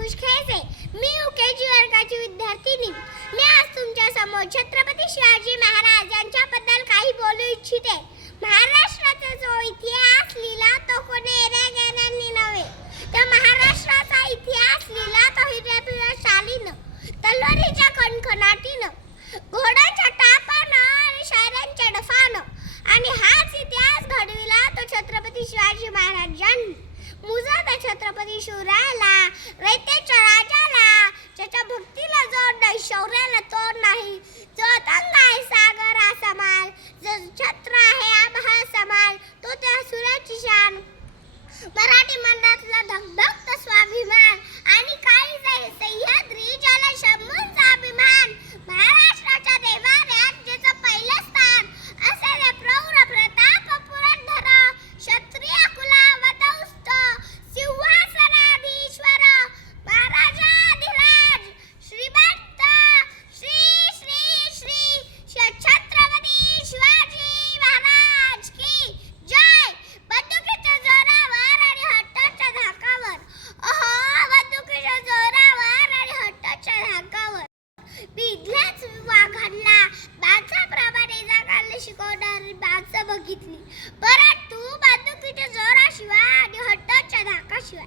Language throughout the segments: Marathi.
खुशखेचे मी UKG वर्गाची विद्यार्थिनी. मी आज तुमच्या समोर छत्रपती शिवाजी महाराज यांच्याबद्दल काही बोलू इच्छिते. महाराष्ट्राचा जो इतिहास लिहिला तो कोणी येण्यागेण्यांनी नव्हे, तर महाराष्ट्राचा इतिहास लिहिला तो हिरव्या तलवारीच्या खणखणाटीनं, घोड्याच्या टापानं आणि शायरांच्या डफानं. आणि हाच इतिहास घडविला तो छत्रपती शिवाजी महाराजांनी. मुजा त्या छत्रपती शिवरायाला, रयतेच्या राजाला, ज्याच्या भक्तीला जोड नाही, शौर्याला तोड नाही, जो तंग आहे सागर हा समाल, जो छत्र आहे आभा समाल, तो त्या सुराची शान. मराठी मनातला धगधगता स्वाभिमान आणि काळी सह्याद्री ज्याला शंभूंचा अभिमान. महाराष्ट्राच्या देवाऱ्यात ज्याचं पहिलं स्थान असेल प्रौढ प्रताप पुरंदर, क्षत्रिय कुलावतौस्त सिंहासनाधीश्वर महाराजाधिराज श्रीमंत श्री श्री श्री छत्रपती शिवाजी महाराज की जय. बंदुकीच्या जोरावर आणि हट्टाच्या धाकावर, अहो बंदुकीच्या जोरावर आणि हट्टाच्या धाकावर बिधल्याच वाघांना बादशाप्रमाणे जगायला शिकवणारी माणसं बघितली, परंतु बंदुकीच्या जोराशिवाय आणि हट्टाच्या धाकाशिवाय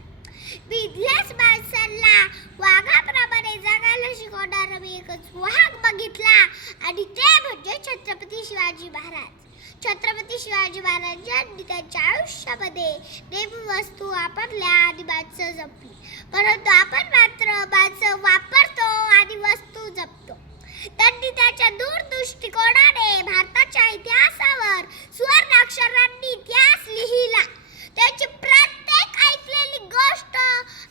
बिधल्याच माणसांना वाघाप्रमाणे जगायला शिकवणारा मी एकच वाघ बघितला, आणि ते म्हणजे छत्रपती शिवाजी महाराज. छत्रपती शिवाजी महाराजांनी त्यांच्या आयुष्यामध्ये नेहमी वस्तू वापरल्या आणि माणसं जपली, परंतु आपण मात्र माणसं वापरतो आणि वस्तू जपतो. त्यांनी त्याच्या दूरदृष्टिकोनाने भारताच्या इतिहासावर सुवर्णाक्षरांनी इतिहास लिहिला. त्याची प्रत्येक ऐकलेली गोष्ट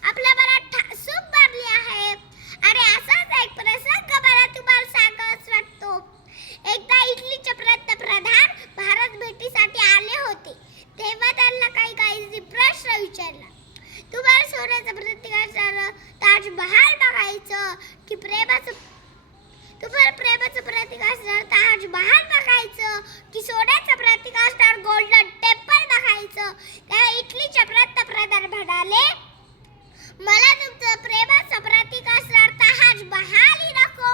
आपल्या मनात ठासून मारली आहे. आणि असाच एक प्रसंग मला तुम्हाला सांगावासा वाटतो. एकदा इटलीचे पंतप्रधान भारत भेटीसाठी आले होते. तेव्हा त्यांना काही प्रश्न विचारला. तुम्हाला सोन्याचं प्रतीक असणारं ताजमहाल बघायचं की तुम्हाला प्रेमाचं प्रतीक असणारं ताजमहाल बघायचं की सोन्याचं प्रतीक असणारं गोल्डन टेम्पल बघायचं? त्या इटलीचे पंतप्रधान म्हणाले, मला तुमचं प्रेमाचं प्रतीक असणार ताजमहालही नको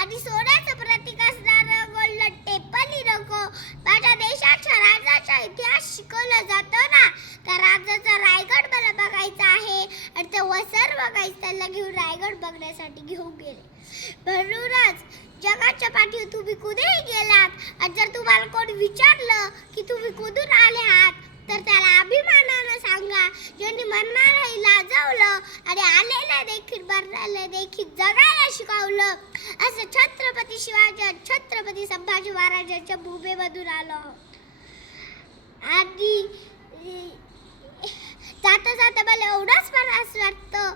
आणि सोन्याचं प्रतीक असणारं गोल्डन टेम्पलही नको. माझ्या देशाच्या राजाचा इतिहास शिकवला जातो ना, त्या राजाचा रायगड मला बघायचा आहे. आणि ते वसर बघायचं, त्याला घेऊन रायगड बघण्यासाठी घेऊन गेले. म्हणूनच जगाच्या पाठीवर तुम्ही कुठेही गेलात आणि जर तुम्हाला कोणी विचारलं की तुम्ही कुठून आले आहात, तर त्याला अभिमानानं सांगा, ज्यांनी मरणालाही लाजवलं आणि आलेल्या देखील मरणाला देखील जगायला शिकवलं. असं छत्रपती शिवाजी छत्रपती संभाजी महाराजांच्या भूमीमधून आलं. आणि जाता जाता मला एवढंच असं वाटतं,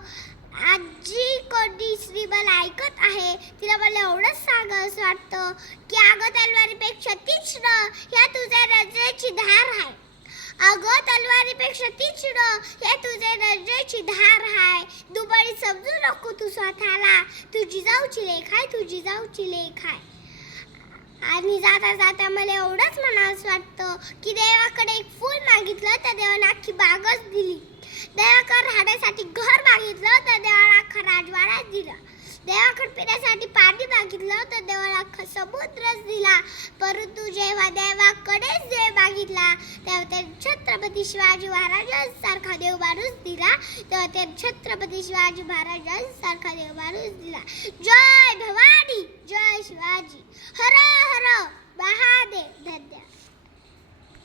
आजी कोणी श्री मला ऐकत आहे तिला मला एवढंच सांगावंसं वाटतं की अगं तलवारीपेक्षा तीक्ष्ण ह्या तुझ्या नजरेची धार आहे. अगं तलवारीपेक्षा तीक्ष्ण हे तुझे नजरेची धार आहे. दुबळी समजू नको तू स्वतःला, तुझी जाऊची लेख आहे, तुझी जाऊची लेख आहे. आणि जाता जाता मला एवढंच म्हणावंसं वाटतं की देवाकडे एक फूल मागितलं तर देवाने अख्खी बागच दिली. देवाकडे राहण्यासाठी घर मागितलं तर देवाला अख्खा राजवाडाच दिला. देवाकडे पिण्यासाठी पाणी मागितलं तर देवाला अख्खा समुद्रच दिला. परंतु जेव्हा देवाकडेच देव मागितला तेव्हा त्यांनी छत्रपती शिवाजी महाराजांसारखा देव माणूस दिला. तेव्हा त्यांनी छत्रपती शिवाजी महाराजांसारखा देव माणूस दिला. जय भवानी, जय शिवाजी. हर